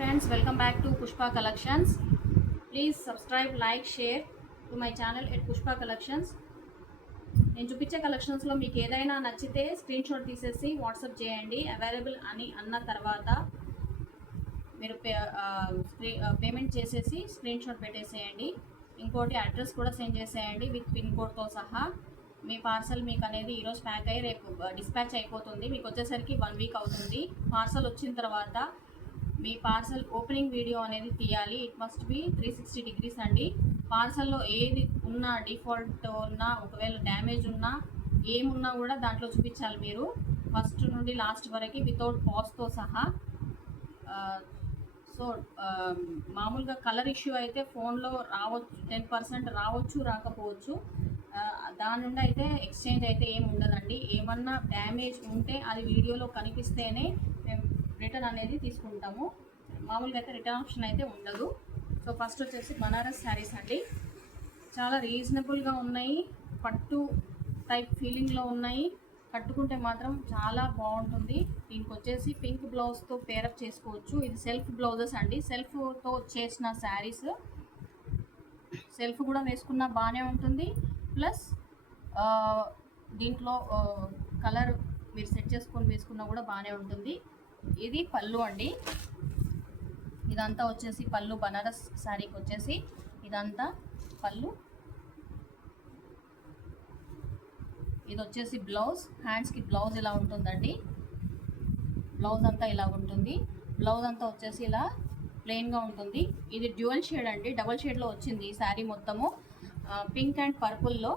friends, welcome back to Pushpa Collections. Please subscribe, like, share to my channel at Pushpa Collections. నేను చూపించే కలెక్షన్స్లో మీకు ఏదైనా నచ్చితే స్క్రీన్ షాట్ తీసేసి వాట్సాప్ చేయండి. అవైలబుల్ అని అన్న తర్వాత మీరు పేమెంట్ చేసేసి స్క్రీన్ షాట్ పెట్టేసేయండి. ఇంకోటి అడ్రస్ కూడా సెండ్ చేసేయండి విత్ పిన్ కోడ్తో సహా. మీ పార్సల్ మీకు అనేది ఈరోజు ప్యాక్ అయ్యి రేపు డిస్పాచ్ అయిపోతుంది. మీకు వచ్చేసరికి 1 వీక్ అవుతుంది. పార్సల్ వచ్చిన తర్వాత మీ పార్సల్ ఓపెనింగ్ వీడియో అనేది తీయాలి. ఇట్ మస్ట్ బి 360 degrees అండి. పార్సల్లో ఏది ఉన్నా, డిఫాల్ట్ ఉన్నా, ఒకవేళ డ్యామేజ్ ఉన్నా, ఏమున్నా కూడా దాంట్లో చూపించాలి మీరు ఫస్ట్ నుండి లాస్ట్ వరకు వితౌట్ పాస్తో సహా. సో మామూలుగా కలర్ ఇష్యూ అయితే ఫోన్లో రావచ్చు, 10% రావచ్చు, రాకపోవచ్చు. దాని నుండి అయితే ఎక్స్చేంజ్ అయితే ఏమి ఉండదండి. ఏమన్నా డ్యామేజ్ ఉంటే అది వీడియోలో కనిపిస్తేనే మేము రిటర్న్ అనేది తీసుకుంటాము. మామూలుగా అయితే రిటర్న్ ఆప్షన్ అయితే ఉండదు. సో ఫస్ట్ వచ్చేసి బనారస్ శారీస్ అండి. చాలా రీజనబుల్గా ఉన్నాయి, పట్టు టైప్ ఫీలింగ్లో ఉన్నాయి. కట్టుకుంటే మాత్రం చాలా బాగుంటుంది. దీనికి వచ్చేసి పింక్ బ్లౌజ్తో పేరప్ చేసుకోవచ్చు. ఇది సెల్ఫ్ బ్లౌజెస్ అండి, సెల్ఫ్తో చేసిన శారీస్. సెల్ఫ్ కూడా వేసుకున్నా బాగానే ఉంటుంది. ప్లస్ దీంట్లో కలర్ మీరు సెట్ చేసుకొని వేసుకున్నా కూడా బాగానే ఉంటుంది. ఇది పళ్ళు అండి. ఇదంతా వచ్చేసి పళ్ళు, బనారస్ శారీకి వచ్చేసి ఇదంతా పళ్ళు. ఇది వచ్చేసి బ్లౌజ్. హ్యాండ్స్కి బ్లౌజ్ ఇలా ఉంటుందండి. బ్లౌజ్ అంతా ఇలా ఉంటుంది. బ్లౌజ్ అంతా వచ్చేసి ఇలా ప్లెయిన్గా ఉంటుంది. ఇది డ్యూయల్ షేడ్ అండి, డబల్ షేడ్లో వచ్చింది ఈ శారీ మొత్తము. పింక్ అండ్ పర్పుల్లో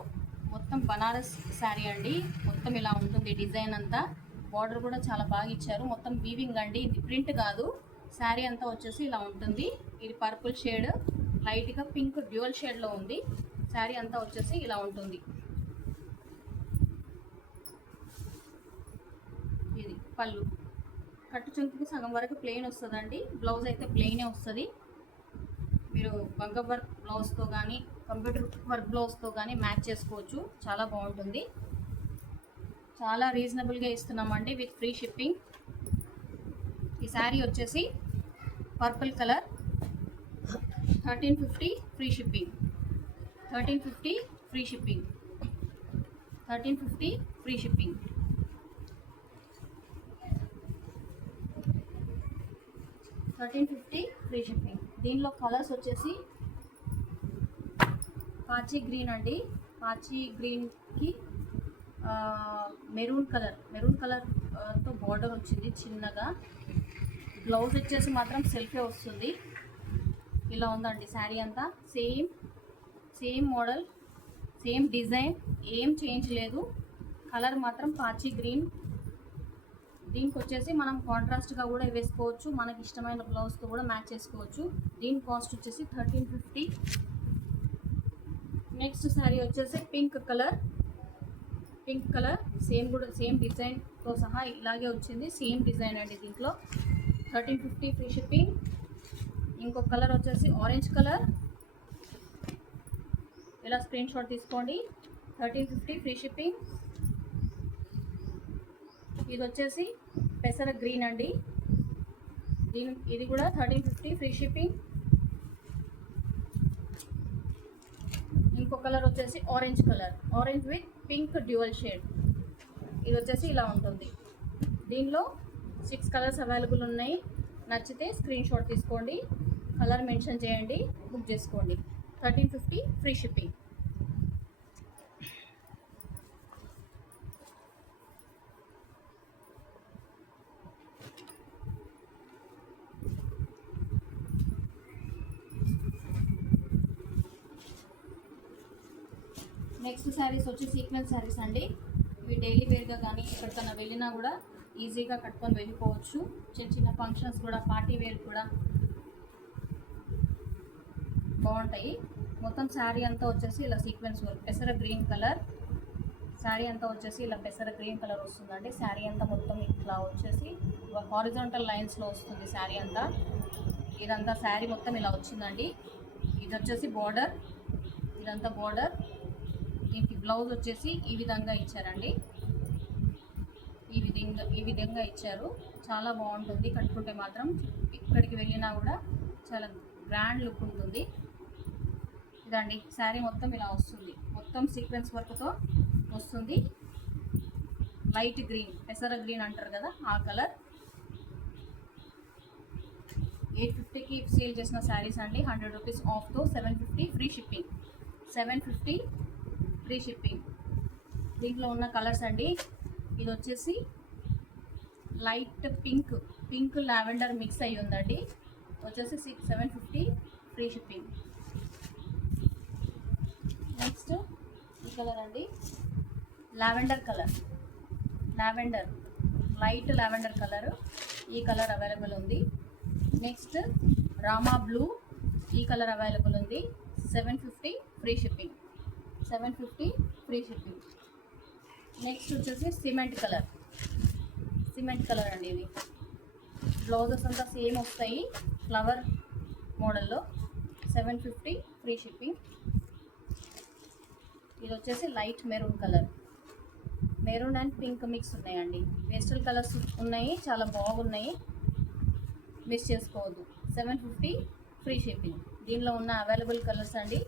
మొత్తం బనారస్ శారీ అండి. మొత్తం ఇలా ఉంటుంది డిజైన్ అంతా. బార్డర్ కూడా చాలా బాగా ఇచ్చారు. మొత్తం వీవింగ్ అండి, ఇది ప్రింట్ కాదు. శారీ అంతా వచ్చేసి ఇలా ఉంటుంది. ఇది పర్పుల్ షేడ్, లైట్గా పింక్ డ్యూయల్ షేడ్లో ఉంది. శారీ అంతా వచ్చేసి ఇలా ఉంటుంది. ఇది పళ్ళు. కట్టు చుంకుకి సగం వరకు ప్లెయిన్ వస్తుందండి. బ్లౌజ్ అయితే ప్లెయినే వస్తుంది. మీరు బంగ వర్క్ బ్లౌజ్తో కానీ, కంప్యూటర్ వర్క్ బ్లౌజ్తో కానీ మ్యాచ్ చేసుకోవచ్చు. చాలా బాగుంటుంది. చాలా రీజనబుల్గా ఇస్తున్నామండి విత్ ఫ్రీ షిప్పింగ్. ఈ శారీ వచ్చేసి purple colour, 1350 free shipping. 1350 free shipping. 1350 free shipping. 1350 free shipping. దీనిలో కలర్స్ వచ్చేసి పాచి గ్రీన్ అండి. పాచి గ్రీన్కి మెరూన్ కలర్తో బార్డర్ వచ్చింది చిన్నగా. బ్లౌజ్ వచ్చేసి మాత్రం సెల్ఫే వస్తుంది. ఇలా ఉందండి శారీ అంతా. సేమ్ మోడల్, సేమ్ డిజైన్, ఏం చేంజ్ లేదు. కలర్ మాత్రం పాచి గ్రీన్. దీనికి వచ్చేసి మనం కాంట్రాస్ట్గా కూడా వేసుకోవచ్చు, మనకి ఇష్టమైన బ్లౌజ్తో కూడా మ్యాచ్ చేసుకోవచ్చు. దీని కాస్ట్ వచ్చేసి 1350. నెక్స్ట్ శారీ వచ్చేసి పింక్ కలర్. సేమ్ డిజైన్తో సహా ఇలాగే వచ్చింది. సేమ్ డిజైన్ అండి దీంట్లో. 1350 ఫ్రీ షిప్పింగ్. ఇంకొక కలర్ వచ్చేసి ఆరెంజ్ కలర్. ఇలా స్క్రీన్ షాట్ తీసుకోండి. 1350 ఫ్రీ షిప్పింగ్. ఇది వచ్చేసి పెసర గ్రీన్ అండి. ఇది కూడా 1350 ఫ్రీ షిప్పింగ్. ఇంకో కలర్ వచ్చేసి orange with pink dual shade. ఇది వచ్చేసి ఇలా ఉంటుంది. దీనిలో 6 కలర్స్ అవైలబుల్ ఉన్నాయి. నచ్చితే స్క్రీన్ షాట్ తీసుకోండి, కలర్ మెన్షన్ చేయండి, బుక్ చేసుకోండి. 1350 ఫ్రీ షిప్పింగ్. నెక్స్ట్ శారీస్ వచ్చి సీక్వెన్స్ శారీస్ అండి. ఇవి డైలీ వేర్గా కానీ ఎక్కడికైనా వెళ్ళినా కూడా ఈజీగా కట్టుకొని వెళ్ళిపోవచ్చు. చిన్న ఫంక్షన్స్ కూడా, పార్టీ వేర్ కూడా బాగుంటాయి. మొత్తం శారీ అంతా వచ్చేసి ఇలా సీక్వెన్స్ వర్క్, పెసర గ్రీన్ కలర్. శారీ అంతా వచ్చేసి ఇలా పెసర గ్రీన్ కలర్ వస్తుందండి. శారీ అంతా మొత్తం ఇట్లా వచ్చేసి హారిజాంటల్ లైన్స్లో వస్తుంది శారీ అంతా. ఇదంతా శారీ మొత్తం ఇలా వచ్చిందండి. ఇది వచ్చేసి బార్డర్, ఇదంతా బార్డర్. దీనికి బ్లౌజ్ వచ్చేసి ఈ విధంగా ఇచ్చారండి. ఈ విధంగా ఇచ్చారు. చాలా బాగుంటుంది కట్టుకుంటే మాత్రం. ఎక్కడికి వెళ్ళినా కూడా చాలా గ్రాండ్ లుక్ ఉంటుంది. ఇదండి శారీ మొత్తం ఇలా వస్తుంది, మొత్తం సీక్వెన్స్ వర్క్తో వస్తుంది. లైట్ గ్రీన్, పెసర గ్రీన్ అంటారు కదా ఆ కలర్. 850కి సేల్ చేసిన శారీస్ అండి. 100 రూపీస్ ఆఫ్తో 750 ఫ్రీ షిప్పింగ్. 750 free shipping. దీంట్లో ఉన్న కలర్స్ అండి, ఇది వచ్చేసి లైట్ పింక్ లావెండర్ మిక్స్ అయ్యి ఉందండి. వచ్చేసి 750 ఫ్రీ షిప్పింగ్. నెక్స్ట్ ఈ కలర్ అండి, lavender colour, light lavender colour. ఈ కలర్ అవైలబుల్ ఉంది. నెక్స్ట్ రామా బ్లూ, ఈ కలర్ అవైలబుల్ ఉంది. 750 free shipping. 750 free shipping. Next వచ్చేసి సిమెంట్ కలర్ అండి. ఇది బ్లౌజెస్ అంతా సేమ్ వస్తాయి ఫ్లవర్ మోడల్లో. 750 ఫ్రీ షిప్పింగ్. ఇది వచ్చేసి light maroon colour, maroon and pink mix ఉన్నాయండి. పేస్టల్ కలర్స్ ఉన్నాయి, చాలా బాగున్నాయి, మిస్ చేసుకోవద్దు. 750 ఫ్రీ షిప్పింగ్. దీనిలో ఉన్న అవైలబుల్ కలర్స్ అండి,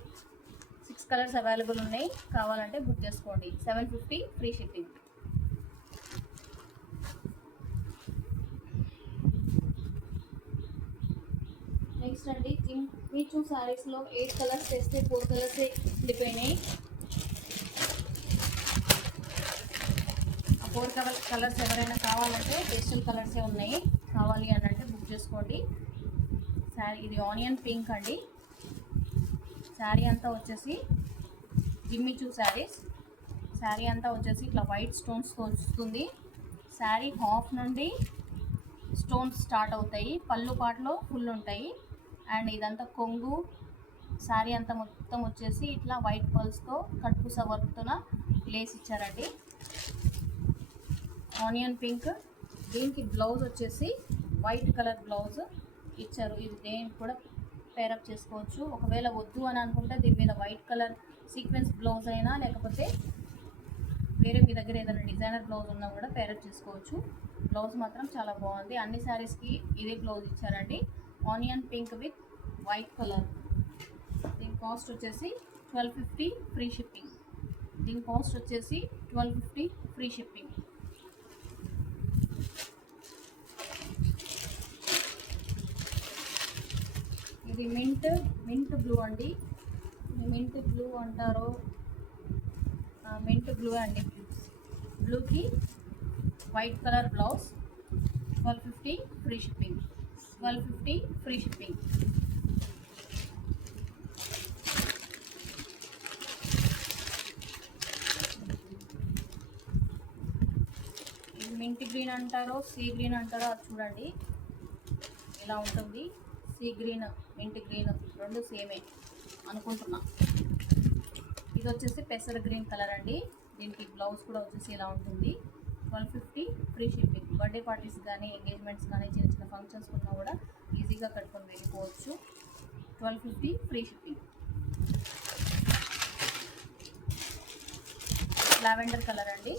6 కలర్స్ అవైలబుల్ ఉన్నాయి, కావాలంటే బుక్ చేసుకోండి. 750 ఫ్రీ షిప్పింగ్. నెక్స్ట్ అండి, జిమ్మిచూ శారీస్లో 8 కలర్స్ తెస్తే 4 కలర్స్ ఉండిపోయినాయి. ఆ 4 కలర్స్ ఎవరైనా కావాలంటే పేస్టల్ కలర్సే ఉన్నాయి, కావాలి అని అంటే బుక్ చేసుకోండి. శారీ ఇది ఆనియన్ పింక్ అండి. శారీ అంతా వచ్చేసి జిమ్మిచూ శారీ అంతా వచ్చేసి ఇట్లా వైట్ స్టోన్స్తో వస్తుంది. శారీ హాఫ్ నుండి స్టోన్స్ స్టార్ట్ అవుతాయి, పళ్ళు పాటలో ఫుల్ ఉంటాయి. అండ్ ఇదంతా కొంగు. శారీ అంతా మొత్తం వచ్చేసి ఇట్లా వైట్ పర్ల్స్తో కట్పూస వర్క్తోన లేస్ ఇచ్చారండి. Onion pink. దీనికి బ్లౌజ్ వచ్చేసి వైట్ కలర్ బ్లౌజ్ ఇచ్చారు. ఇది దేనికి కూడా పేరప్ చేసుకోవచ్చు. ఒకవేళ వద్దు అని అనుకుంటే దీని మీద వైట్ కలర్ సీక్వెన్స్ బ్లౌజ్ అయినా, లేకపోతే వేరే మీ దగ్గర ఏదైనా డిజైనర్ బ్లౌజ్ ఉన్నా కూడా పేరప్ చేసుకోవచ్చు. బ్లౌజ్ మాత్రం చాలా బాగుంది. అన్ని శారీస్కి ఇదే బ్లౌజ్ ఇచ్చారండి. Onion pink with white colour. దీని కాస్ట్ వచ్చేసి 1250 ఫ్రీ షిప్పింగ్. ఇది మింట్ బ్లూ అండి. మింట్ బ్లూ అంటారో, మింట్ బ్లూ అండి. బ్లూకి white colour blouse. 1250 free shipping. Mint green అంటారో సీ గ్రీన్ అంటారో అది చూడండి, ఇలా ఉంటుంది. సీ గ్రీన్, మింట్ గ్రీన్ రెండు సేమే అనుకుంటున్నా. ఇది వచ్చేసి పెసర గ్రీన్ కలర్ అండి. దీనికి బ్లౌజ్ కూడా వచ్చేసి ఇలా ఉంటుంది. 1250 ఫ్రీ షిప్పింగ్. బర్త్డే పార్టీస్ కానీ, ఎంగేజ్మెంట్స్ కానీ, చిన్న చిన్న ఫంక్షన్స్ ఉన్నా కూడా ఈజీగా కట్టుకొని వెళ్ళిపోవచ్చు. 1250 ఫ్రీ షిప్పింగ్. లావెండర్ కలర్ అండి.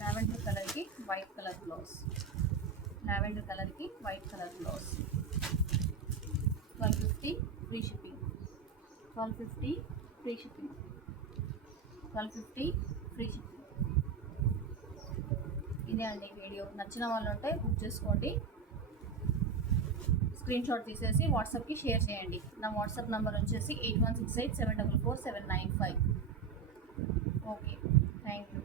లావెండర్ కలర్కి white colour blouse. 1250 free shipping. 1250 free shipping. ఇదే అండి వీడియో. నచ్చిన వాళ్ళు ఉంటే బుక్ చేసుకోండి. స్క్రీన్ షాట్ తీసేసి వాట్సాప్కి షేర్ చేయండి. నా వాట్సాప్ నెంబర్ వచ్చేసి 8168744795. Okay, thank you.